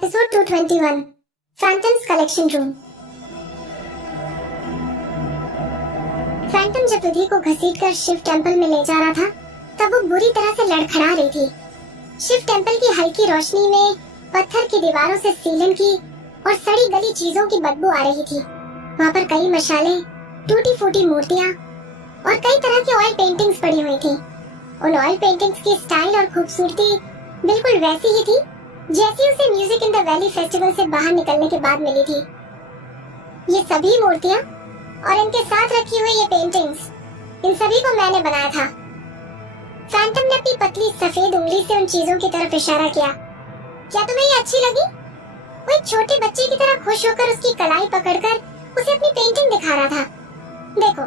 Episode 221 phantoms collection room. Phantom जब विधि को घसीटकर Shiv temple में ले जा रहा था तब वो बुरी तरह से लड़खड़ा रही थी। शिव टेंपल की हल्की रोशनी में पत्थर की दीवारों से सीलन की और सड़ी गली चीजों की बदबू आ रही थी। वहाँ पर कई मशाले, टूटी फूटी मूर्तियाँ और कई तरह की ऑयल पेंटिंग्स पड़ी हुई थी। उन ऑयल पेंटिंग्स की स्टाइल और खूबसूरती बिल्कुल वैसी ही थी जैसी उसे music in the valley festival से बाहर निकलने के बाद मिली थी। ये सभी मूर्तियाँ और इनके साथ रखी हुई ये पेंटिंग्स, इन सभी को मैंने बनाया था। फैंटम ने अपनी पतली सफेद उंगली से उन चीजों की तरफ इशारा किया। क्या तुम्हें ये अच्छी लगी? वो एक छोटे बच्चे की तरह खुश होकर उसकी कलाई पकड़कर उसे अपनी पेंटिंग दिखा रहा था। देखो,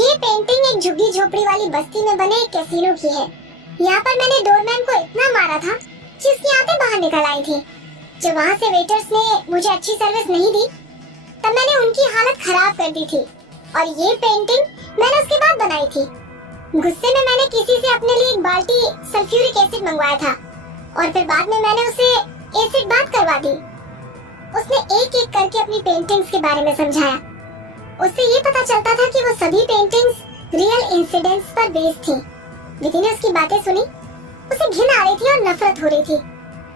ये पेंटिंग एक झुग्गी झोपड़ी वाली बस्ती में बने एक कैसीनो की है। यहाँ पर मैंने डोरमैन को इतना मारा था कि उसकी आंखें बाहर निकल आई थी। जब वहाँ से वेटर्स ने मुझे अच्छी सर्विस नहीं दी तब मैंने उनकी हालत खराब कर दी थी और ये पेंटिंग मैंने उसके बाद बनाई थी। गुस्से में मैंने किसी से अपने लिए एक बाल्टी सल्फ्यूरिक एसिड मंगवाया था और फिर बाद में मैंने उसे एसिड बात करवा दी। उसने एक एक करके अपनी पेंटिंग्स के बारे में समझाया। उससे ये पता चलता था कि वो सभी पेंटिंग्स रियल इंसिडेंट्स पर बेस्ड थी। विधि ने उसकी बातें सुनी। उसे घिन आ रही थी और नफरत हो रही थी।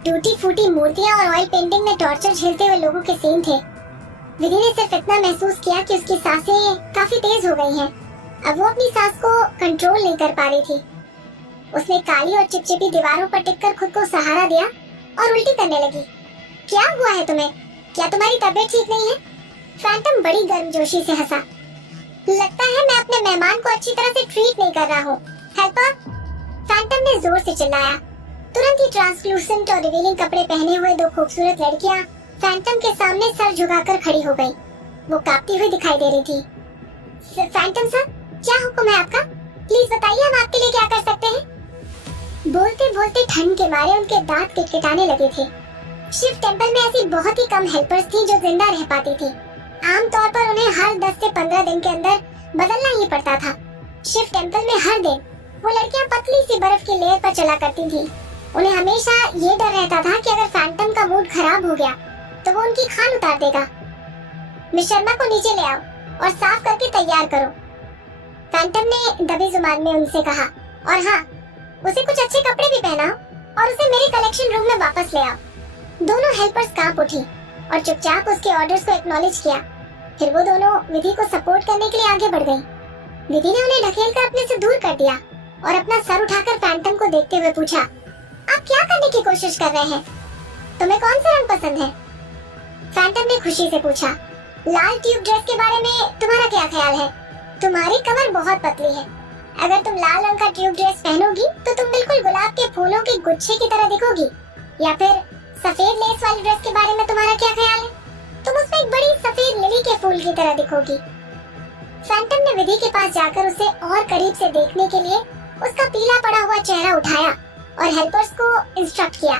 टूटी फूटी मूर्तियां और ऑयल पेंटिंग में टॉर्चर झेलते हुए लोगों के सीन थे। विधि ने सिर्फ इतना महसूस किया कि उसकी सांसें काफी तेज हो गई हैं। अब वो अपनी सांस को कंट्रोल नहीं कर पा रही थी। उसने काली और चिपचिपी दीवारों पर टिककर खुद को सहारा दिया और उल्टी करने लगी। क्या हुआ है तुम्हें? क्या तुम्हारी तबीयत ठीक नहीं है? फैंटम बड़ी गर्मजोशी से हंसा। लगता है मैं अपने मेहमान को अच्छी तरह से ट्रीट नहीं कर रहा हूँ। हेल्पर! फैंटम ने जोर से चिल्लाया। तुरंत ही ट्रांसलूसेंट और रिवीलिंग कपड़े पहने हुए दो खूबसूरत लड़कियाँ फैंटम के सामने सर झुकाकर खड़ी हो गई। वो कांपती हुई दिखाई दे रही थी। फैंटम सर, क्या हुक्म है आपका? प्लीज बताइए, हम आपके लिए क्या कर सकते हैं? बोलते बोलते ठंड के मारे उनके दांत किटकिटाने लगे थे। शिव टेंपल में ऐसी बहुत ही कम हेल्पर्स थी जो जिंदा रह पाती थी। आमतौर पर उन्हें हर 10 से 15 दिन के अंदर बदलना ही पड़ता था। शिव टेंपल में हर दिन वो लड़कियां पतली सी बर्फ की लेयर पर चला करती थी। उन्हें हमेशा ये डर रहता था कि अगर फैंटम का मूड खराब हो गया तो वो उनकी खाल उतार देगा। मिस शर्मा को नीचे ले आओ और साफ करके तैयार करो, फैंटम ने दबी जुबान में उनसे कहा। और हाँ, उसे कुछ अच्छे कपड़े भी पहनाओ और उसे मेरे कलेक्शन रूम में वापस ले आओ। दोनों हेल्पर्स कांप उठी और चुपचाप उसके ऑर्डर्स को एक्नॉलेज किया। फिर वो दोनों विधि को सपोर्ट करने के लिए आगे बढ़ गई। विधि ने उन्हें ढकेलकर अपने से दूर कर दिया और अपना सर उठाकर फैंटम को देखते हुए पूछा, आप क्या करने की कोशिश कर रहे हैं? तुम्हें कौन सा रंग पसंद है? फैंटम ने खुशी से पूछा। लाल ट्यूब ड्रेस के बारे में तुम्हारा क्या ख्याल है? तुम्हारी कमर बहुत पतली है। अगर तुम लाल रंग का ट्यूब ड्रेस पहनोगी तो तुम बिल्कुल गुलाब के फूलों के गुच्छे की तरह दिखोगी। या फिर सफेद लेस वाली ड्रेस के बारे में तुम्हारा क्या ख्याल है? तुम उसमें एक बड़ी सफेद लिली के फूल की तरह दिखोगी। फैंटम ने विधि के पास जाकर उसे और करीब से देखने के लिए उसका पीला पड़ा हुआ चेहरा उठाया और हेल्पर्स को इंस्ट्रक्ट किया,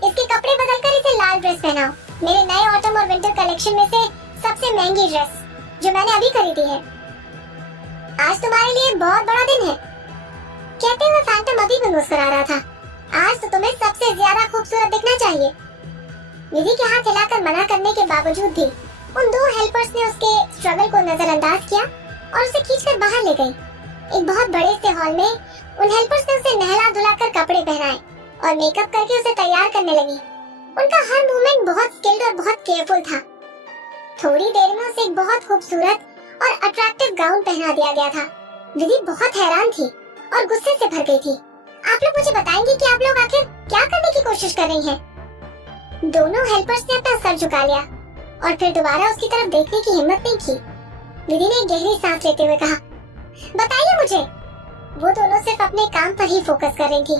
इसके कपड़े बदलकर इसे लाल ड्रेस पहनाओ। मेरे नए ऑटम और विंटर कलेक्शन में से सबसे महंगी ड्रेस जो मैंने अभी खरीदी है। आज तुम्हारे लिए बहुत बड़ा दिन है। कहते हुए फैंटम अभी भी मुस्कुरा रहा था। आज तो तुम्हें सबसे ज्यादा खूबसूरत दिखना चाहिए। विधि के हाथ हिलाकर मना करने के बावजूद भी उन दो हेल्पर्स ने उसके स्ट्रगल को नजरअंदाज किया और उसे खींचकर बाहर ले गई। एक बहुत बड़े से हॉल में उन हेल्पर्स ने उसे नहला धुलाकर कपड़े पहनाए और मेकअप करके उसे तैयार करने लगी। उनका हर मूवमेंट बहुत स्किल्ड और बहुत केयरफुल था। थोड़ी देर में उसे एक बहुत खूबसूरत और अट्रैक्टिव गाउन पहना दिया गया था। विधि बहुत हैरान थी और गुस्से से भर गई थी। आप लोग मुझे बताएंगे कि आप लोग आखिर क्या करने की कोशिश कर रही हैं? दोनों हेल्पर्स ने अपना सर झुका लिया और फिर दोबारा उसकी तरफ देखने की हिम्मत नहीं की। विधि ने गहरी सांस लेते हुए कहा, बताइए मुझे। वो दोनों सिर्फ अपने काम पर ही फोकस कर रही थी,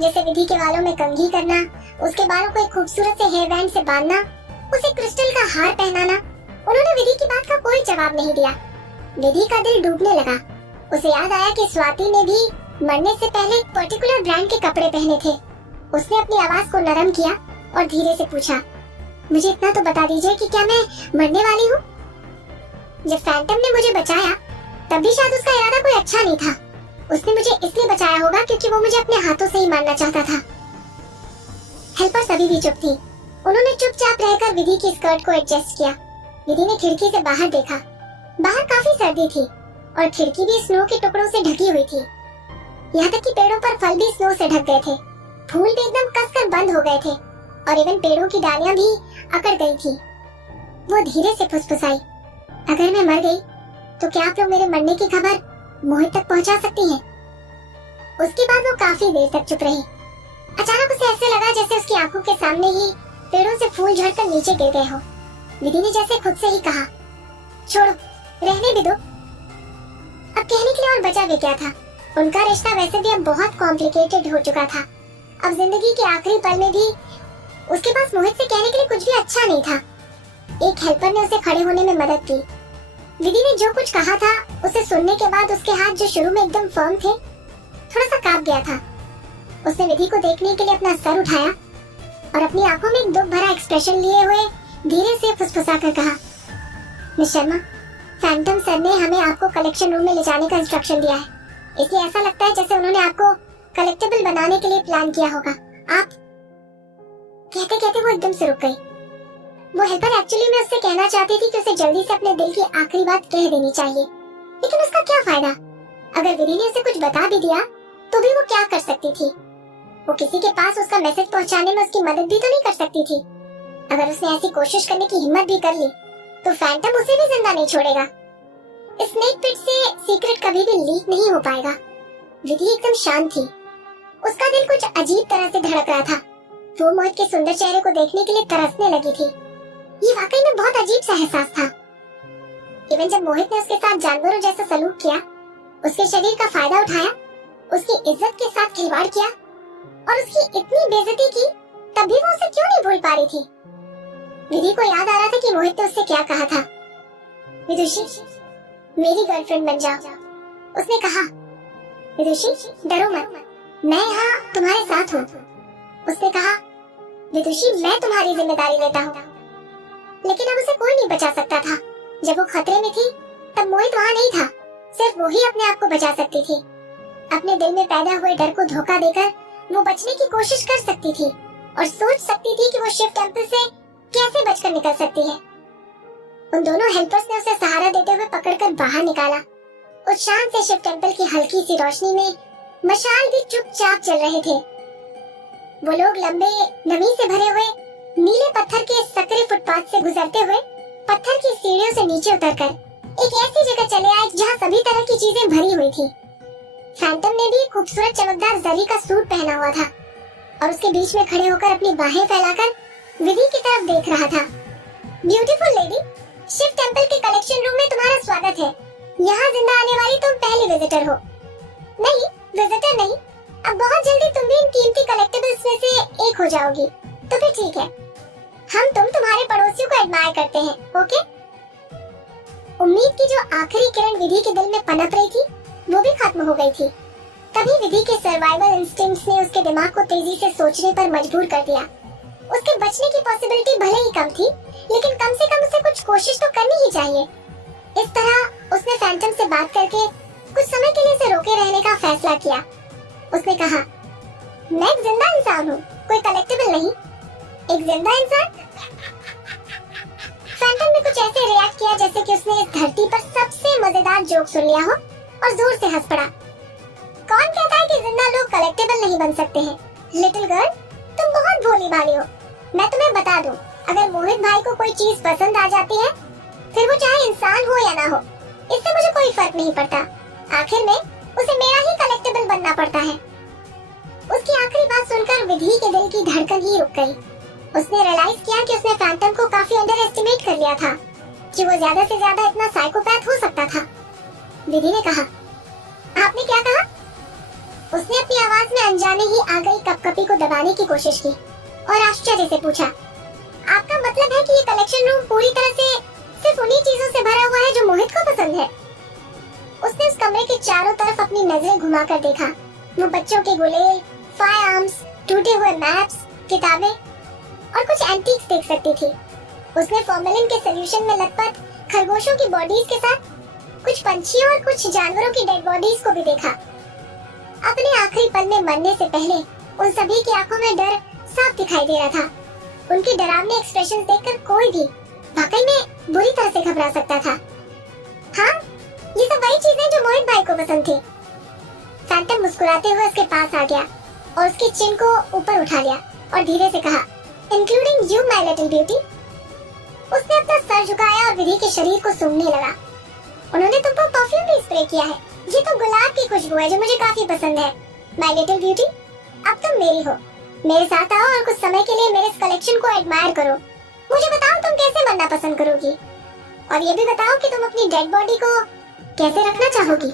जैसे विधि के बालों में कंघी करना, उसके बालों को एक खूबसूरत से हेयर बैंड से बांधना, उसे क्रिस्टल का हार पहनाना। उन्होंने विधि की बात का कोई जवाब नहीं दिया। विधि का दिल डूबने लगा। उसे याद आया कि स्वाति ने भी मरने से पहले एक पर्टिकुलर ब्रांड के कपड़े पहने थे। उसने अपनी आवाज को नरम किया और धीरे से पूछा, मुझे इतना तो बता दीजिए कि क्या मैं मरने वाली हूँ? जब फैंटम ने मुझे बचाया तब भी शायद उसका इरादा कोई अच्छा नहीं था। उसने मुझे इसलिए बचाया होगा क्योंकि वो मुझे अपने हाथों से ही मारना चाहता था। हेल्पर्स अभी भी चुप थी। उन्होंने चुपचाप रहकर विधि की स्कर्ट को एडजस्ट किया। विधि ने खिड़की से बाहर देखा। बाहर काफी सर्दी थी और खिड़की भी स्नो के टुकड़ों से ढकी हुई थी। यहाँ तक कि पेड़ों पर फल भी स्नो से ढक गए थे। फूल भी एकदम कसकर बंद हो गए थे और इवन पेड़ों की डालियां भी अकड़ गई थी। वो धीरे से फुसफुसाई, अगर मैं मर गई तो क्या आप लोग मेरे मरने की खबर मोहित तक पहुंचा सकती हैं? उसके बाद वो काफी देर तक चुप रही। अचानक उसे ऐसे लगा जैसे उसकी आंखों के सामने ही पेड़ों से फूल झड़कर नीचे गिर गए हो। विधि ने जैसे खुद से ही कहा, छोड़ो, रहने भी दो। अब कहने के लिए और बचा भी क्या था। उनका रिश्ता वैसे भी अब बहुत कॉम्प्लिकेटेड हो चुका था। अब जिंदगी के आखिरी पल में भी उसके पास मोहित से कहने के लिए कुछ भी अच्छा नहीं था। एक हेल्पर ने उसे खड़े होने में मदद की। विधि ने जो कुछ कहा था उसे सुनने के बाद उसके हाथ जो शुरू में एकदम फर्म थे, थोड़ा सा कांप गया था। उसने विधि को देखने के लिए अपना सर उठाया और अपनी आंखों में एक दुख भरा एक्सप्रेशन लिए हुए धीरे से फुसफुसाकर कहा, मिस शर्मा, फैंटम सर ने हमें आपको कलेक्शन रूम में ले जाने का इंस्ट्रक्शन दिया है। इसलिए ऐसा लगता है जैसे उन्होंने आपको कलेक्टेबल बनाने के लिए प्लान किया होगा। आप कहते कहते वो एकदम से रुक गई। वो हेल्पर एक्चुअली में उससे कहना चाहती थी कि उसे जल्दी से अपने दिल की आखिरी बात कह देनी चाहिए, लेकिन उसका क्या फायदा? अगर विधि ने उसे कुछ बता भी दिया तो भी वो क्या कर सकती थी? वो किसी के पास उसका मैसेज पहुंचाने में उसकी मदद भी तो नहीं कर सकती थी। अगर उसने ऐसी कोशिश करने की हिम्मत भी कर ली तो फैंटम उसे भी जिंदा नहीं छोड़ेगा। स्नेक पिट से सीक्रेट कभी भी लीक नहीं हो पाएगा। विधि एकदम शांत थी। उसका दिल कुछ अजीब तरह से धड़क रहा था। वो मोहित के सुंदर चेहरे को देखने के लिए तरसने लगी थी। ये वाकई में बहुत अजीब सा एहसास था। इवन जब मोहित ने उसके साथ जानवरों जैसा सलूक किया, उसके शरीर का फायदा उठाया, उसकी इज्जत के साथ खिलवाड़ किया और उसकी इतनी बेइज्जती की, तब भी वो उसे क्यों नहीं भूल पा रही थी? विधि को याद आ रहा था कि मोहित ने उससे क्या कहा था। विदुषी, मेरी गर्लफ्रेंड बन जाओ, उसने कहा। विदुषी, डरो मत, मैं यहाँ तुम्हारे साथ हूँ, उसने कहा। विदुषी, मैं तुम्हारी जिम्मेदारी लेता हूँ। लेकिन अब उसे कोई नहीं बचा सकता था। जब वो खतरे में थी तब मोहित वहाँ नहीं था। सिर्फ वो ही अपने आप को बचा सकती थी। अपने दिल में पैदा हुए डर को धोखा देकर वो बचने की कोशिश कर सकती थी और सोच सकती थी कि वो शिव टेम्पल से कैसे बचकर निकल सकती है। उन दोनों हेल्पर्स ने उसे सहारा देते हुए पकड़कर बाहर निकाला। उस शांत से शिव टेम्पल की हल्की सी रोशनी में मशाल भी चुपचाप चल रहे थे। वो लोग लंबे नमी से भरे हुए नीले पत्थर के सकरे फुटपाथ से गुजरते हुए पत्थर की सीढ़ियों से नीचे उतरकर एक ऐसी जगह चले आए जहाँ सभी तरह की चीजें भरी हुई थी। फैंटम ने भी खूबसूरत चमकदार जरी का सूट पहना हुआ था और उसके बीच में खड़े होकर अपनी बाहें फैलाकर विधि की तरफ देख रहा था। ब्यूटीफुल लेडी, शिव टेम्पल के कलेक्शन रूम में तुम्हारा स्वागत है। यहाँ जिंदा आने वाली तुम पहली विजिटर हो। नहीं, विजिटर नहीं, अब बहुत जल्दी तुम भी इन कीमती कलेक्टिबल्स में से एक हो जाओगी। तो फिर ठीक है, हम तुम्हारे पड़ोसियों को एडमायर करते हैं, ओके? उम्मीद की जो आखिरी किरण विधि के दिल में पनप रही थी, वो भी खत्म हो गई थी। तभी विधि के सर्वाइवल इंस्टिंक्ट्स ने उसके दिमाग को तेजी से सोचने पर मजबूर कर दिया। उसके बचने की पॉसिबिलिटी भले ही कम थी, लेकिन कम से कम उसे कुछ कोशिश तो करनी ही चाहिए। इस तरह उसने फैंटम से बात करके कुछ समय के लिए उसे रोके रहने का फैसला किया। उसने कहा, मैं एक जिंदा इंसान हूँ, कोई कलेक्टिबल नहीं। एक जिंदा इंसान? फैंटम ने कुछ ऐसे रिएक्ट किया जैसे कि उसने इस धरती पर सबसे मजेदार जोक सुन लिया हो और जोर से हंस पड़ा। कौन कहता है कि जिंदा लोग कलेक्टिबल नहीं बन सकते हैं? लिटिल गर्ल, तुम बहुत भोली भाली हो। मैं तुम्हें बता दूं, अगर मोहित भाई को कोई चीज पसंद आ जाती है, फिर वो चाहे इंसान हो या ना हो, इससे मुझे कोई फर्क नहीं पड़ता। आखिर में उसे मेरा ही कलेक्टिबल बनना पड़ता है। उसकी आखिरी बात सुनकर विधि के दिल की धड़कन ही रुक गई। उसने रियलाइज किया कि उसने फैंटम को काफी अंडर एस्टिमेट कर लिया था, कि वो ज्यादा से ज्यादा इतना साइकोपैथ हो सकता था। विधि ने कहा, आपने क्या कहा? उसने अपनी आवाज में अनजाने ही आ गई कपकपी को दबाने की कोशिश की और आश्चर्य से पूछा, आपका मतलब है कि ये कलेक्शन रूम पूरी तरह से सिर्फ उन्हीं चीजों से भरा हुआ है जो मोहित को पसंद है? उसने उस कमरे के चारों तरफ अपनी नजरें घुमाकर देखा। वो बच्चों के गुलेल, फायर आर्म्स, टूटे हुए मैप्स, किताबें और कुछ एंटीक्स देख सकती थी। उसने फॉर्मेलिन के सॉल्यूशन में लथपथ खरगोशों की बॉडीज के साथ कुछ पंछियों और कुछ जानवरों की डेड बॉडीज को भी देखा। अपने आखिरी पल में मरने से पहले उन सभी की आंखों में डर साफ दिखाई दे रहा था। उनके डरावने एक्सप्रेशंस देखकर कोई भी वाकई में बुरी तरह से घबरा सकता था। हाँ, ये सब वही चीजें जो मोहित भाई को पसंद थी। फैंटम मुस्कुराते हुए उसके पास आ गया और उसकी चिन को ऊपर उठा लिया और धीरे से कहा, including you my little beauty. उसने अपना सर झुकाया और विधि के शरीर को सूंघने लगा। उन्होंने तुम पर परफ्यूम भी स्प्रे किया है। ये तो गुलाब की खुशबू है जो मुझे काफी पसंद है। माय लिटिल ब्यूटी, अब तुम मेरी हो। मेरे साथ आओ और कुछ समय के लिए मेरे इस कलेक्शन को एडमायर करो। मुझे बताओ तुम कैसे मरना पसंद करोगी, और ये भी बताओ कि तुम अपनी डेड बॉडी को कैसे रखना चाहोगी।